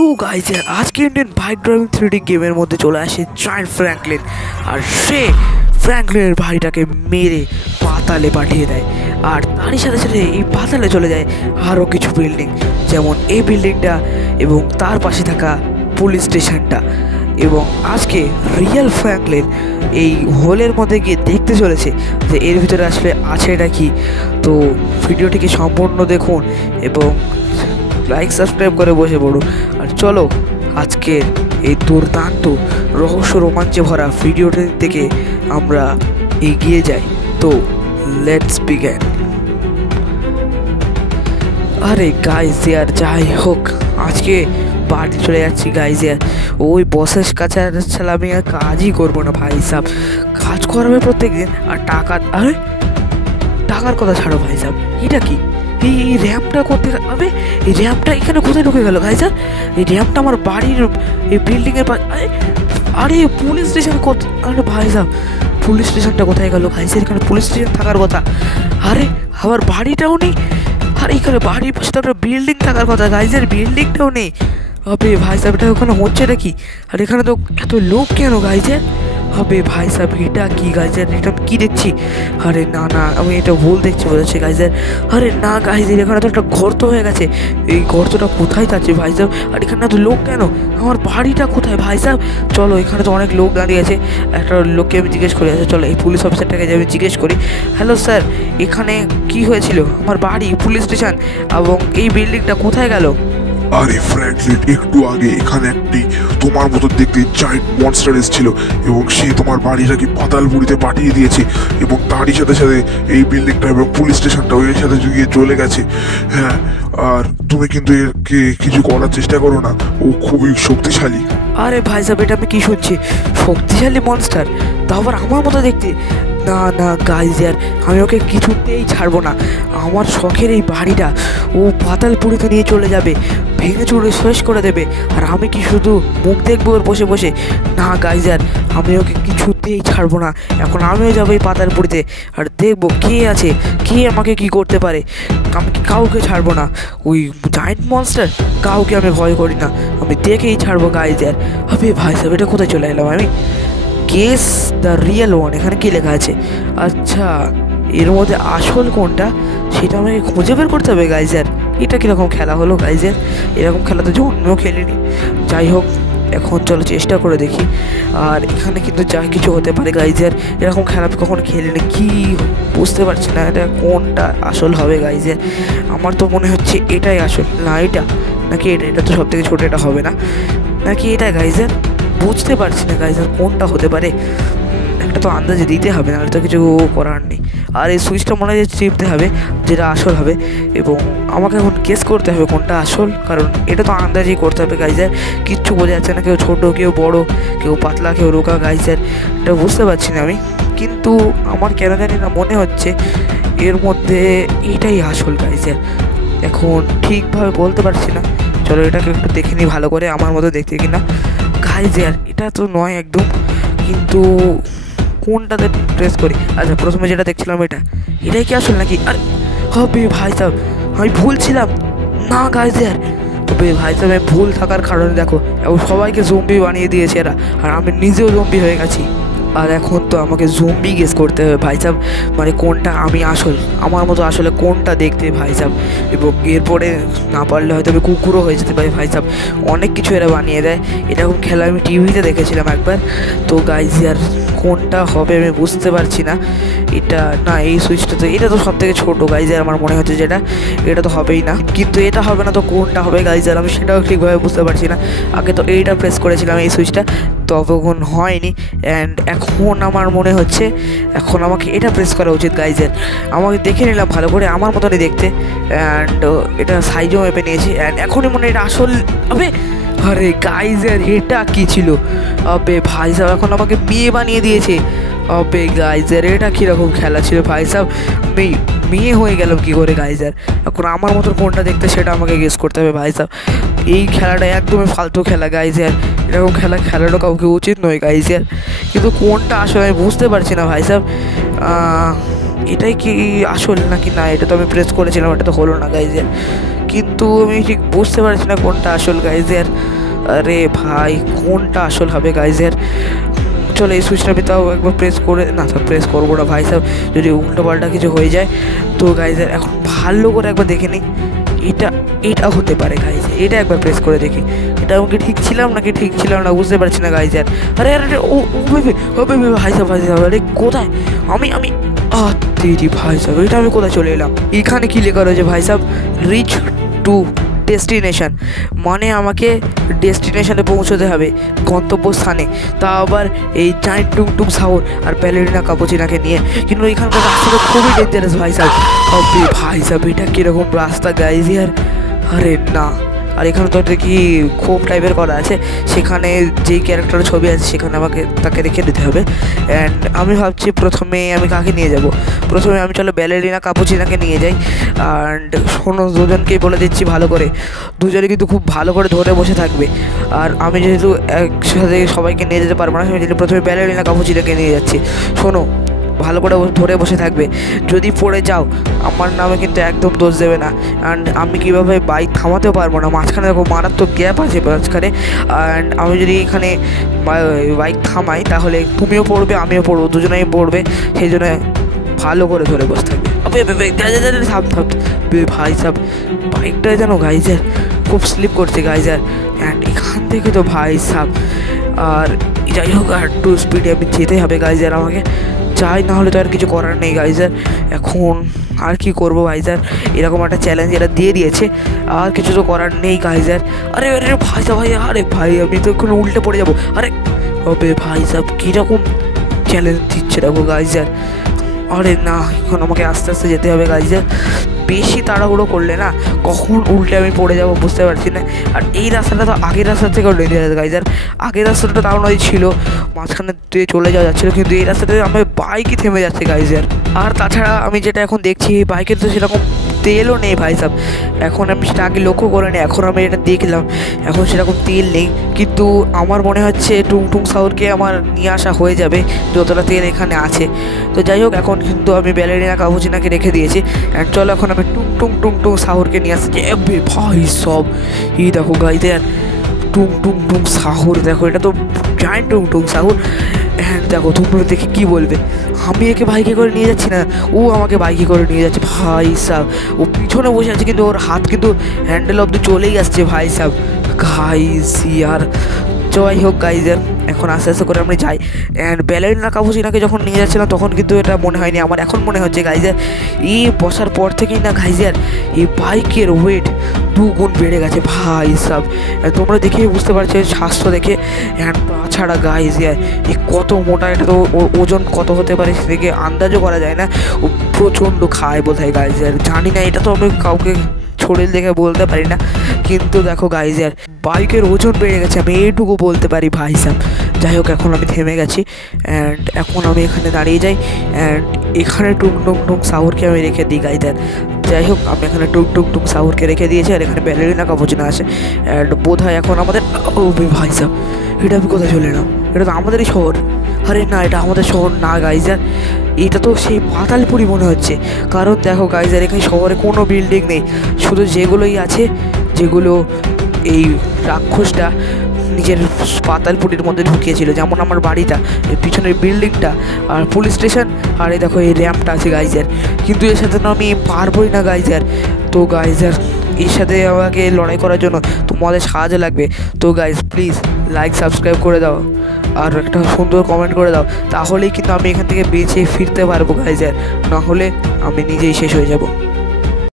তো গাইজ আজকে Indian bike driving 3D গেমের মধ্যে চলে আসে জায়ান্ট ফ্র্যাঙ্কলিন। আর সে ফ্র্যাঙ্কলিনের ভাইটাকে মেরে পাতালে পাঠিয়ে দেয়। আর তারই সাথে সাথে এই পাতালে চলে যায় আরও কিছু বিল্ডিং, যেমন এই বিল্ডিংটা এবং তার পাশে থাকা পুলিশ স্টেশনটা। এবং আজকে রিয়েল ফ্র্যাঙ্কলিন এই হোলের মধ্যে গিয়ে দেখতে চলেছে যে এর ভিতরে আসলে আছে এটা কি। তো ভিডিওটিকে সম্পূর্ণ দেখুন এবং লাইক সাবস্ক্রাইব করে বসে পড়ুন। আর চলো আজকের এই দুর্দান্ত রহস্য রোমাঞ্চে ভরা ভিডিওটি থেকে আমরা এগিয়ে যাই। তো লেটস বিগিন। আরে গাইজ ইয়ার যাই হোক, আজকে বাড়ি চলে যাচ্ছি গাইজ ইয়ার। ওই বসের কাছে ছাড়া আমি আর কাজই করবো না ভাই সাহেব। কাজ করাবে প্রত্যেক দিন আর টাকা, আরে টাকার কথা ছাড়ো ভাই সাহেব। এটা কি এই র্যাম্পটা করতে হবে? এই র্যাম্পটা এখানে কোথায় ঢুকে গেল গাইজ? এই র্যাম্পটা আমার বাড়ির এই বিল্ডিংয়ের পাশে। আরে পুলিশ স্টেশন কোথায়? আরে ভাই সাহেব পুলিশ স্টেশনটা কোথায় গেল গাইজ? এখানে পুলিশ স্টেশন থাকার কথা। আরে আমার বাড়িটাও নেই। আর এখানে বাড়ির পাশে তো একটা বিল্ডিং থাকার কথা গাইজের, বিল্ডিংটাও নেই। হবে ভাই সাহেব এটা ওখানে হচ্ছে এটা কি? আর এখানে তো এত লোক কেন গাইজের? হবে ভাই সাহেব এটা কি গাইজের? এটা আমি কী দেখছি? আরে না না, আমি এটা ভুল দেখছি বলেছি গাইজের। আরে না গাইজের, এখানে তো একটা গর্ত হয়ে গেছে। এই গর্তটা কোথায় যাচ্ছে ভাই সাহেব? আর এখানে এত লোক কেন? আমার বাড়িটা কোথায় ভাই সাহেব? চলো এখানে তো অনেক লোক দাঁড়িয়ে আছে, একটা লোককে আমি জিজ্ঞেস করি। আছে চলো এই পুলিশ অফিসারটাকে যে আমি জিজ্ঞেস করি, হ্যালো স্যার এখানে কি হয়েছিল? আমার বাড়ি পুলিশ স্টেশন এবং এই বিল্ডিংটা কোথায় গেল? আরে ফ্র্যাঙ্কলিন, একটু আগে এখানে একটি তোমার মতো দেখতে জায়ান্ট মনস্টার এসেছিল এবং সে তোমার বাড়িটাকে পাতালপুরিতে পাঠিয়ে দিয়েছে এবং তারই সাথে সাথে এই বিল্ডিংটা এবং পুলিশ স্টেশনটাও এর সাথে গিয়ে চলে গেছে। হ্যাঁ, আর তুমি কিন্তু এরকে কিছু করার চেষ্টা করো না, ও খুবই শক্তিশালী। আরে ভাই সাহেব এটা আমি কি শুনছি? শক্তিশালী মনস্টার, তাও আবার আমার মতো দেখতে? না না গাইজ ইয়ার, আমি ওকে কিছুতেই ছাড়বো না। আমার শখের এই বাড়িটা ও পাতালপুরিতে নিয়ে চলে যাবে, ভেঙে চুড়ে শেষ করে দেবে। আর আমি কি শুধু মুখ দেখবো ওর বসে বসে? না গাইজ ইয়ার, আমি ওকে কিছুতেই ছাড়বো না। এখন আমিও যাবো এই পাতালপুরিতে আর দেখবো কে আছে, কে আমাকে কি করতে পারে। আমি কাউকে ছাড়বো না। ওই জায়ান্ট মনস্টার কাউকে আমি ভয় করি না, আমি দেখেই ছাড়বো গাইজ ইয়ার। হবে ভাই সাহেব এটা কোথায় চলে এলাম আমি? কেস দ্য রিয়েল ওয়ান, এখানে কি লেখা আছে? আচ্ছা এর মধ্যে আসল কোনটা সেটা আমাকে খুঁজে বের করতে হবে গাইজের। এটা কীরকম খেলা হলো গাইজের? এরকম খেলা তো জন্মেও খেলিনি। যাই হোক এখন চলো চেষ্টা করে দেখি। আর এখানে কিন্তু যা কিছু হতে পারে গাইজের, এরকম খেলা কখনো খেলিনি, কি বুঝতে পারছি না এটা কোনটা আসল হবে গাইজের। আমার তো মনে হচ্ছে এটাই আসল, না এটা নাকি এটা? এটা তো সব থেকে ছোটো, এটা হবে না নাকি এটা গাইজের? বুঝতে পারছি না গাইজ আর কোনটা হতে পারে। একটা তো আন্দাজে দিতে হবে, নাহলে তো কিছু করার নেই। আর এই সুইচটা মনে হয় চিপতে হবে যেটা আসল হবে, এবং আমাকে এখন গেস করতে হবে কোনটা আসল, কারণ এটা তো আন্দাজেই করতে হবে গাইজের। কিচ্ছু বোঝা যাচ্ছে না, কেউ ছোটো কেউ বড়, কেউ পাতলা কেউ রোগা গাইজের, এটা বুঝতে পারছি না আমি। কিন্তু আমার কেন জানি না মনে হচ্ছে এর মধ্যে এটাই আসল গাইজের। এখন ঠিকভাবে বলতে পারছি না, চলো এটাকে একটু দেখে নিই ভালো করে আমার মতো দেখতে কিনা গাইজের। এটা তো নয় একদম, কিন্তু কোনটাতে প্রেস করি? আচ্ছা প্রথমে যেটা দেখছিলাম এটাই কি আসল নাকি? আরে হবে ভাই সাহেব আমি ভুল ছিলাম। না গাইজের হবে ভাই সাহেব, আমি ভুল থাকার কারণে দেখো সবাইকে জম্বি বানিয়ে দিয়েছে এরা, আর আমি নিজেও জম্বি হয়ে গেছি। আর এখন তো আমাকে জম্বি গেস করতে হবে ভাই সাহেব, মানে কোনটা আমি আসল, আমার মতো আসলে কোনটা দেখতে ভাই সাহেব। এবং এরপরে না পারলে হয়তো আমি কুকুরও হয়ে যেতে পারি ভাই সাহেব। অনেক কিছু এরা বানিয়ে দেয়, এরকম খেলা আমি টিভিতে দেখেছিলাম একবার। তো গাইজ আর কোনটা হবে আমি বুঝতে পারছি না। এটা না, এই সুইচটা তো এটা তো সব থেকে ছোটো গাইজার, আমার মনে হচ্ছে যেটা এটা তো হবেই না। কিন্তু এটা হবে না তো কোনটা হবে গাইজার, আমি সেটাও ঠিকভাবে বুঝতে পারছি না। আগে তো এইটা প্রেস করেছিলাম এই সুইচটা, ততক্ষণ হয়নি। অ্যান্ড এখন আমার মনে হচ্ছে এখন আমাকে এটা প্রেস করা উচিত গাইজের। আমাকে দেখে নিলাম ভালো করে, আমার মতনই দেখতে, অ্যান্ড এটা সাইজও মেপে নিয়েছি। অ্যান্ড এখনই মনে এটা আসল হবে। আরে গাইজের এটা কি ছিল? আবে ভাই সাহেব এখন আমাকে বিয়ে বানিয়ে দিয়েছে। আবে গাইজের এটা কীরকম খেলা ছিল ভাই সাহেব? মেয়ে হয়ে গেলাম কী করে গাইজার? এখন আমার মতো কোনটা দেখতে সেটা আমাকে গেস করতে হবে ভাই সাহেব। এই খেলাটা একদমই ফালতু খেলা গাইজার, এরকম খেলাটা কাউকে উচিত নয় গাইজার। কিন্তু কোনটা আসলে আমি বুঝতে পারছি না ভাই সাহেব। এটাই কি আসল নাকি না? এটা তো আমি প্রেস করেছিলাম, এটা তো হলো না গাইজার। কিন্তু আমি ঠিক বুঝতে পারছি না কোনটা আসল গাইজের। আরে ভাই কোনটা আসল হবে গাইজের? চলো এই সুইচটা আমি তাও একবার প্রেস করে, না তো প্রেস করবো না ভাই সাহেব, যদি উল্টো পাল্টা কিছু হয়ে যায়। তো গাইজের এখন ভালো করে একবার দেখে নিই, এটা হতে পারে গাইজ, এটা একবার প্রেস করে দেখি। এটা আমাকে ঠিক ছিলাম নাকি ঠিক ছিলাম না বুঝতে পারছি না গাইজ। আরে আরে ও ও বেবি, ও বেবি, ভাই সাহেব, আরে কোথায় আমি দিদি ভাই সাহেব, এটা আমি কোথায় চলে এলাম? এখানে কি লেখা রয়েছে ভাই সাহেব? রিচ টু ডেস্টিনেশন, মানে আমাকে ডেস্টিনেশনে পৌঁছতে হবে, গন্তব্যস্থানে, তা আবার এই জায়েন্ট টুংটুং সাউর আর ব্যালেরিনা কাপুচিনাকে নিয়ে। কিন্তু এখানকার রাস্তাটা খুবই ডেঞ্জারাস ভাই সাহেব। ভাই সাহেব এটা কীরকম রাস্তা গাইজ ইয়ার? আরে না, আর এখানে তো দেখি খোপ টাইপের করা আছে, সেখানে যেই ক্যারেক্টারের ছবি আছে সেখানে আমাকে তাকে রেখে দিতে হবে। অ্যান্ড আমি ভাবছি প্রথমে আমি কাকে নিয়ে যাব? প্রথমে আমি চলো ব্যালেরিনা কাপুচিনাকে নিয়ে যাই। অ্যান্ড শোনো, দুজনকেই বলে দিচ্ছি ভালো করে, দুজনে কিন্তু খুব ভালো করে ধরে বসে থাকবে। আর আমি যেহেতু একসাথে সবাইকে নিয়ে যেতে পারবো না, আমি প্রথমে ব্যালেরিনা কাপুচিনাকে নিয়ে যাচ্ছি। শোনো, ভালো করে ধরে বসে থাকবে, যদি পড়ে যাও আমার নামে কিন্তু একদম দোষ দেবে না। অ্যান্ড আমি কীভাবে বাইক থামাতেও পারবো না, মাঝখানে দেখো মারাত্মক গ্যাপ আছে মাঝখানে। অ্যান্ড আমি যদি এখানে বাইক থামাই তাহলে তুমিও পড়বে আমিও পড়বো, দুজনেই পড়বে, সেই জন্য ভালো করে ধরে বসে থাকবে। ভাই সাহেব বাইকটা যেন গাইজার খুব স্লিপ করছে গাইজার। অ্যান্ড এখান থেকে তো ভাই সাহেব, আর যাই হোক আর একটু স্পিডে আমি যেতে হবে গাইজার, আমাকে চাই, না হলে তো আর কিছু করার নেই গাইজার। এখন আর কি করবো গাইজার, এরকম একটা চ্যালেঞ্জ এরা দিয়ে দিয়েছে, আর কিছু তো করার নেই গাইজার। আরে আরে ভাই সাহেব, ভাই আরে ভাই আমি তো এখন উল্টে পড়ে যাবো। আরে হবে ভাই সাহেব কীরকম চ্যালেঞ্জ দিচ্ছে দেখো গাইজার। আরে না, এখন আমাকে আস্তে আস্তে যেতে হবে গাইজার, বেশি তাড়াহুড়ো করলে না কখন উল্টে আমি পড়ে যাবো বুঝতে পারছি না। আর এই রাস্তাটা তো আগের রাস্তার থেকেও ডেঞ্জারাস গাইজার। আগের রাস্তাটা তাও নয় ছিল, মাঝখানে দিয়ে চলে যাওয়া যাচ্ছিলো, কিন্তু এই রাস্তাটাতে আমার বাইকই থেমে যাচ্ছে গাইজার। আর তাছাড়া আমি যেটা এখন দেখছি বাইকের তো সেরকম তেলও নেই ভাই সাহেব। এখন আমি সেটা আগে লক্ষ্য করিনি, এখন আমি এটা দেখলাম এখন সেরকম তেল নেই। কিন্তু আমার মনে হচ্ছে টুংটুং সাউরকে আমার নিয়ে আসা হয়ে যাবে যতটা তেল এখানে আছে। তো যাই হোক, এখন কিন্তু আমি ব্যালেরিনা কাপুচিনাকে রেখে দিয়েছি। অ্যান্ড চলো এখন আমি টুংটুং সাউরকে নিয়ে আসছি। ভাই সব এই দেখো গাইদের টুংটুং সাহুর, দেখো এটা তো জায়েন্ট টুংটুং সাহুর। হ্যাঁ দেখো, তোমরা দেখে কী বলবে, আমি একে বাইকে করে নিয়ে যাচ্ছি না, ও আমাকে বাইকে করে নিয়ে যাচ্ছে ভাই সাহেব। ও পিছনে বসে আছে কিন্তু ওর হাত কিন্তু হ্যান্ডেল অব্দি চলেই আসছে ভাই সাহেব। গাইস আর যাই হোক গাইজার, এখন আস্তে আস্তে করে আমরা যাই। অ্যান্ড ব্যালেরিনা কাপুচিনাকে যখন নিয়ে যাচ্ছিলাম তখন কিন্তু এটা মনে হয়নি, আমার এখন মনে হচ্ছে গাইজার এই বসার পর থেকেই না গাইজার এই বাইকের ওয়েট 2 গুণ বেড়ে গেছে ভাই সাহেব। তোমরা দেখে বুঝতে পারছো স্বাস্থ্য দেখে। অ্যান্ড তাছাড়া গাইজার এই কত মোটা, এটা তো ওজন কত হতে পারে সেদিকে আন্দাজও করা যায় না। ও প্রচণ্ড খায় বোধহয় গাইজার, জানি না, এটা তো আমি কাউকে শরীর দেখে বলতে পারি না। কিন্তু দেখো গাইজার বাইকের ওজন বেড়ে গেছে, আমি এইটুকু বলতে পারি ভাই সাহেব। যাই হোক, এখন আমি থেমে গেছি। অ্যান্ড এখন আমি এখানে দাঁড়িয়ে যাই। অ্যান্ড এখানে টুংটুং সাউরকে আমি রেখে দিই গাইজার। যাই হোক, আমি এখানে টুংটুং সাউরকে রেখে দিয়েছি, আর এখানে ব্যালেরিনা কাপুচিনা আছে। অ্যান্ড বোধ হয় এখন আমাদের ভাই সাহেব, এটা আমি কোথায় চলে এলাম? এটা তো আমাদেরই শহর। আরে না, এটা আমাদের শহর না গাইজার, এটা তো সেই পাতালপুরি মনে হচ্ছে। কারণ দেখো গাইজার, এখানে শহরে কোনো বিল্ডিং নেই, শুধু যেগুলোই আছে, যেগুলো এই রাক্ষসটা নিজের পাতালপুরির মধ্যে ঢুকিয়েছিল, যেমন আমার বাড়িটা, এই পিছনের বিল্ডিংটা, আর পুলিশ স্টেশন, আর এই দেখো এই র্যাম্পটা আছে গাইজার। কিন্তু এর সাথে তো আমি পারবোই না গাইজার। তো গাইজার এর সাথে আমাকে লড়াই করার জন্য তোমাদের সাহায্য লাগবে। তো গাইজ প্লিজ লাইক সাবস্ক্রাইব করে দাও, আর একটা সুন্দর কমেন্ট করে দাও, তাহলেই কিন্তু আমি এখান থেকে বেঁচে ফিরতে পারবো গাইজার, না হলে আমি নিজেই শেষ হয়ে যাব।